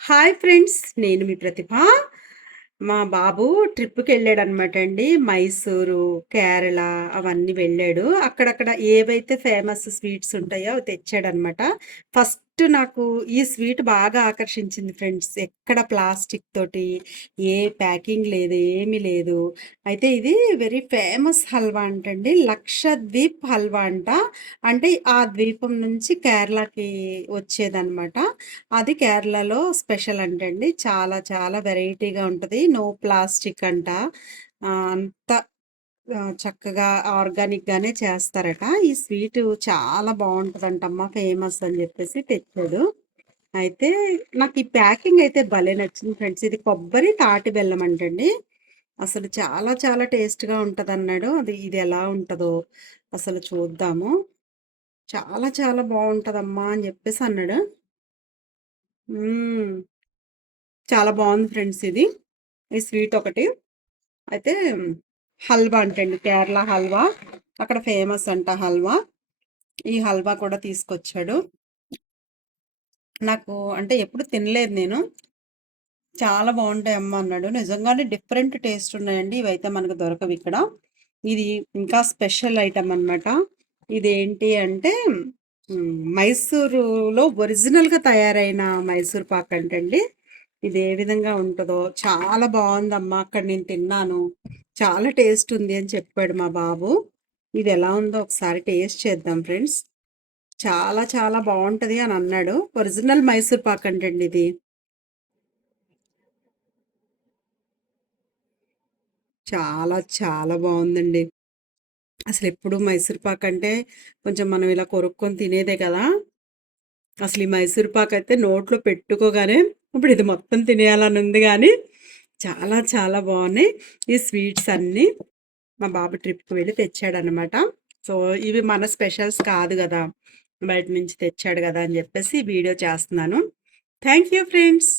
Hi friends. నేను మీ ప్రతిభ. మా బాబు ట్రిప్‌కెళ్ళాడనమాట అండి. మైసూరు, కేరళ అవన్నీ వెళ్ళాడు. అక్కడక్కడ ఏవైతే ఫేమస్ స్వీట్స్ ఉంటాయో అవి తెచ్చాడనమాట. ఫస్ట్ నాకు ఈ స్వీట్ బాగా ఆకర్షించింది ఫ్రెండ్స్. ఎక్కడ ప్లాస్టిక్ తోటి ఏ ప్యాకింగ్ లేదు, ఏమీ లేదు. అయితే ఇది వెరీ ఫేమస్ హల్వా అంటండి. లక్షద్వీప్ హల్వా అంట. అంటే ఆ ద్వీపం నుంచి కేరళకి వచ్చేదనమాట. అది కేరళలో స్పెషల్ అంటండి. చాలా చాలా వెరైటీగా ఉంటది. నో ప్లాస్టిక్ అంట. అంతా చక్కగా ఆర్గానిక్‌గానే చేస్తారట. ఈ స్వీటు చాలా బావుంటదంటమ్మా ఫేమస్ అని జెప్పేసి తెచ్చాడు. అయితే నాకు ఈ ప్యాకింగ్ అయితే భలే నచ్చింది ఫ్రెండ్స్. ఇది కొబ్బరి, తాటి బెల్లం అంటండి. అసలు చాలా చాలా టేస్ట్‌గా ఉంటదన్నాడు. ఇది ఎలా ఉంటదో అసలు చూద్దాము. చాలా చాలా బావుంటదమ్మా అని జెప్పేసి అన్నాడు. హ్మ్. చాలా బావుంది ఫ్రెండ్స్ ఇది. ఈ స్వీట్ ఒకటి. అయితే హల్వా అంటండి. కేరళ హల్వా. అక్కడ ఫేమస్ అంట హల్వా. ఈ హల్వా కూడా తీసుకొచ్చాడు. నాకు అంటే ఎప్పుడు తినలేదు నేను. చాలా బావుంటాయమ్మా అన్నాడు. నిజంగానే డిఫరెంట్ టేస్ట్ ఉన్నాయండి. ఇవైతే మనకు దొరకవిక్కడ. ఇది ఇంకా స్పెషల్ ఐటెమ్ అనమాట. ఇదేంటి అంటే మైసూరులో ఒరిజినల్‌గా తయారైన మైసూర్ పాక్ అంటండి. ఇది ఏ విధంగా ఉంటదో చాలా బావుందమ్మా. అక్కడ నేను తిన్నాను. చాలా టేస్ట్ ఉంది అని చెప్పాడు మా బాబు. ఇది ఎలా ఉందో ఒకసారి టేస్ట్ చేద్దాం ఫ్రెండ్స్. చాలా చాలా బావుంటది అని అన్నాడు. ఒరిజినల్ మైసూర్ పాక్ అంటండి ఇది. చాలా చాలా బావుందండి. అసలెప్పుడు మైసూర్ పాక్ అంటే కొంచెం మనం ఇలా కొరుక్కొని తినేదే కదా! అసలు ఈ మైసూర్ పాక్ అయితే నోట్లో పెట్టుకోగానే ఇప్పుడు ఇది మొత్తం తినేయాలని ఉంది గానీ, చాలా చాలా బావున్నాయి. ఈ స్వీట్స్ అన్నీ మా బాబు ట్రిప్‌కి వెళ్ళి తెచ్చాడనమాట. సో, ఇవి మన స్పెషల్స్ కాదు గదా! బయట నుంచి తెచ్చాడు గదా! అని జెప్పేసి వీడియో చేస్తున్నాను. Thank you friends.